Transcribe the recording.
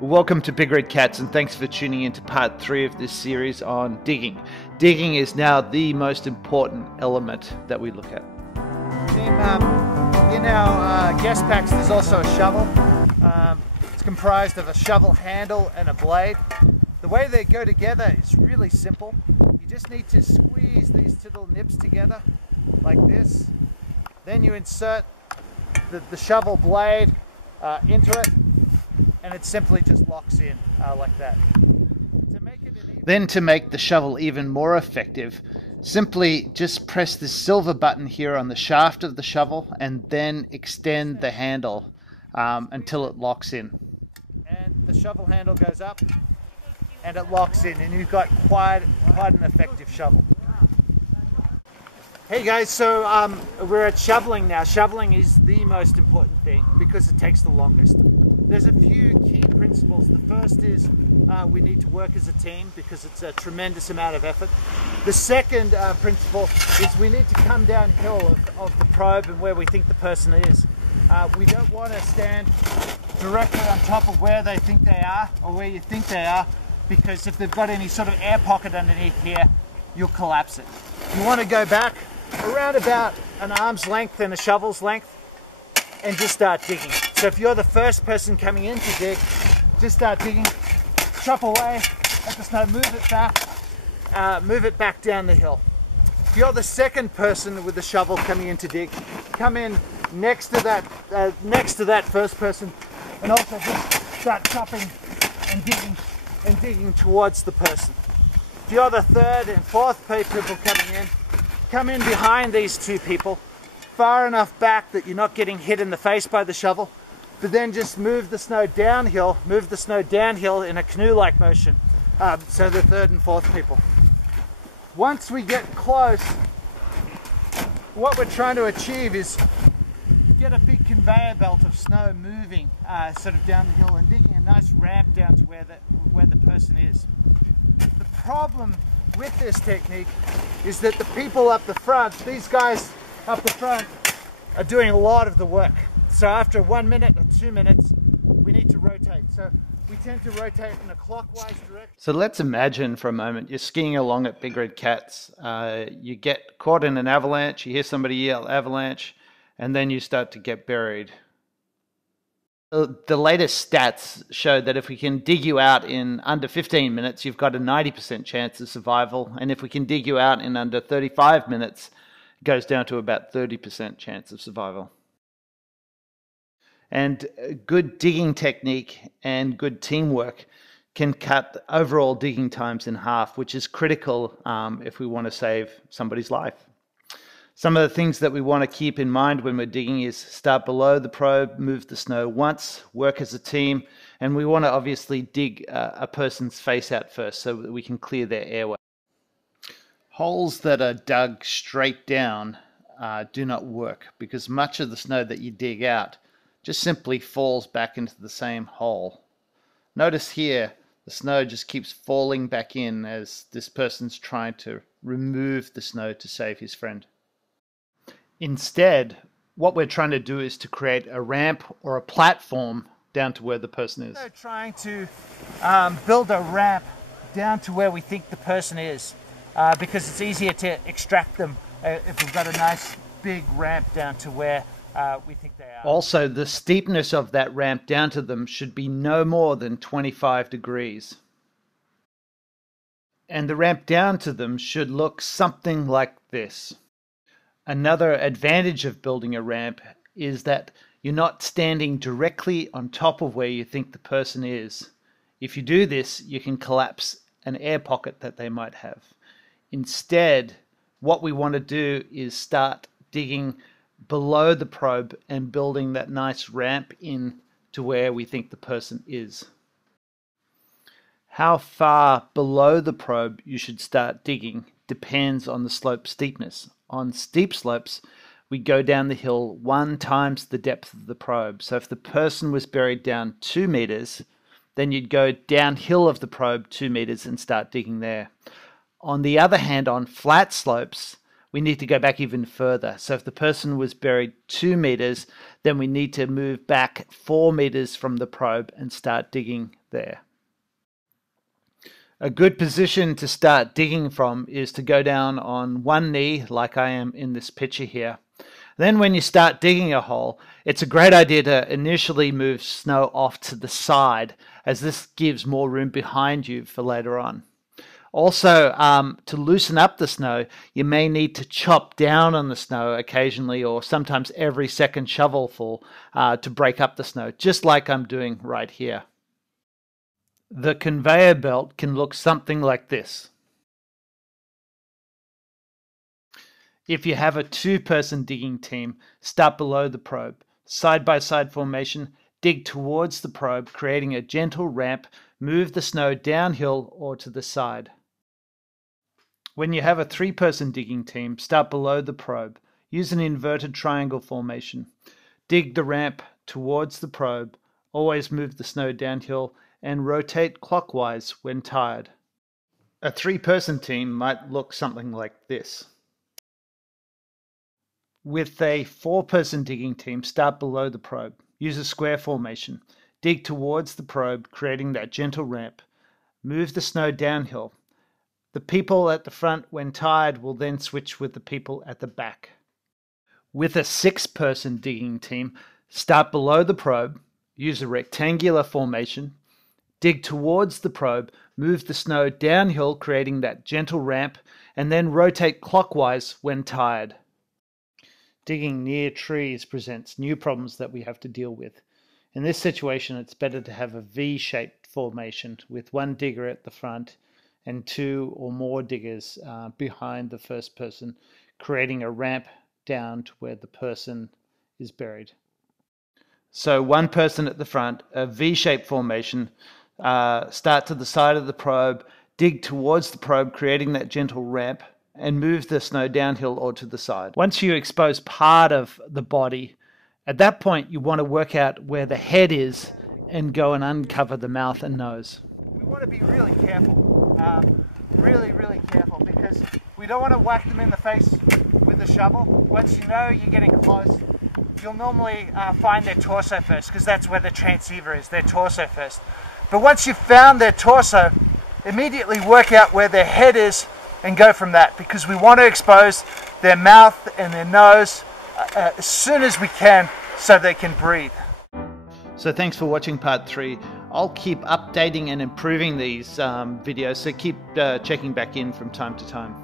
Welcome to Big Red Cats, and thanks for tuning in to part 3 of this series on digging. Digging is now the most important element that we look at. Tim, in our guest packs there's also a shovel. It's comprised of a shovel handle and a blade. The way they go together is really simple. You just need to squeeze these two little nips together like this. Then you insert the shovel blade into it, and it simply just locks in like that. Then to make the shovel even more effective, simply just press this silver button here on the shaft of the shovel and then extend the handle until it locks in. And the shovel handle goes up and it locks in, and you've got quite an effective shovel. Hey guys, so we're at shoveling now. Shoveling is the most important thing because it takes the longest. There's a few key principles. The first is we need to work as a team because it's a tremendous amount of effort. The second principle is we need to come downhill of the probe and where we think the person is. We don't want to stand directly on top of where they think they are or where you think they are, because if they've got any sort of air pocket underneath here, you'll collapse it. You want to go back around about an arm's length and a shovel's length and just start digging. So if you're the first person coming in to dig, just start digging, chop away at the snow, move it back down the hill. If you're the second person with the shovel coming in to dig, come in next to that first person and also just start chopping and digging towards the person. If you're the third and fourth people coming in, come in behind these two people, far enough back that you're not getting hit in the face by the shovel, but then just move the snow downhill in a canoe-like motion, so the third and fourth people. Once we get close, what we're trying to achieve is get a big conveyor belt of snow moving sort of down the hill and digging a nice ramp down to where the person is. The problem with this technique is that the people up the front, these guys up the front, are doing a lot of the work. So after 1 minute or 2 minutes, we need to rotate. So we tend to rotate in a clockwise direction. So let's imagine for a moment you're skiing along at Big Red Cats. You get caught in an avalanche, you hear somebody yell avalanche, and then you start to get buried. The latest stats show that if we can dig you out in under 15 minutes, you've got a 90% chance of survival. And if we can dig you out in under 35 minutes, it goes down to about 30% chance of survival. And good digging technique and good teamwork can cut overall digging times in half, which is critical if we want to save somebody's life. Some of the things that we want to keep in mind when we're digging is start below the probe, move the snow once, work as a team, and we want to obviously dig a person's face out first so that we can clear their airway. Holes that are dug straight down do not work because much of the snow that you dig out just simply falls back into the same hole. Notice here the snow just keeps falling back in as this person's trying to remove the snow to save his friend. Instead, what we're trying to do is to create a ramp or a platform down to where the person is. We're trying to build a ramp down to where we think the person is because it's easier to extract them if we've got a nice big ramp down to where we think they are. Also, the steepness of that ramp down to them should be no more than 25 degrees. And the ramp down to them should look something like this. Another advantage of building a ramp is that you're not standing directly on top of where you think the person is. If you do this, you can collapse an air pocket that they might have. Instead, what we want to do is start digging below the probe and building that nice ramp in to where we think the person is. How far below the probe you should start digging depends on the slope steepness. On steep slopes, we go down the hill 1 times the depth of the probe. So if the person was buried down 2 meters, then you'd go downhill of the probe 2 meters and start digging there. On the other hand, on flat slopes, we need to go back even further. So if the person was buried 2 meters, then we need to move back 4 meters from the probe and start digging there. A good position to start digging from is to go down on one knee, like I am in this picture here. Then when you start digging a hole, it's a great idea to initially move snow off to the side, as this gives more room behind you for later on. Also, to loosen up the snow, you may need to chop down on the snow occasionally, or sometimes every second shovelful, to break up the snow, just like I'm doing right here. The conveyor belt can look something like this. If you have a two-person digging team, start below the probe. Side-by-side formation, dig towards the probe, creating a gentle ramp, move the snow downhill or to the side. When you have a three-person digging team, start below the probe. Use an inverted triangle formation. Dig the ramp towards the probe, always move the snow downhill, and rotate clockwise when tired. A three-person team might look something like this. With a four-person digging team, start below the probe. Use a square formation. Dig towards the probe, creating that gentle ramp. Move the snow downhill. The people at the front, when tired, will then switch with the people at the back. With a six-person digging team, start below the probe. Use a rectangular formation. Dig towards the probe, move the snow downhill, creating that gentle ramp, and then rotate clockwise when tired. Digging near trees presents new problems that we have to deal with. In this situation, it's better to have a V-shaped formation with one digger at the front and two or more diggers behind the first person, creating a ramp down to where the person is buried. So one person at the front, a V-shaped formation, start to the side of the probe, dig towards the probe, creating that gentle ramp, and move the snow downhill or to the side. Once you expose part of the body, at that point you want to work out where the head is and go and uncover the mouth and nose. We want to be really careful, really careful, because we don't want to whack them in the face with the shovel. Once you know you're getting close, you'll normally find their torso first, because that's where the transceiver is, their torso first. But once you've found their torso, immediately work out where their head is and go from that, because we want to expose their mouth and their nose as soon as we can so they can breathe. So thanks for watching part 3. I'll keep updating and improving these videos, so keep checking back in from time to time.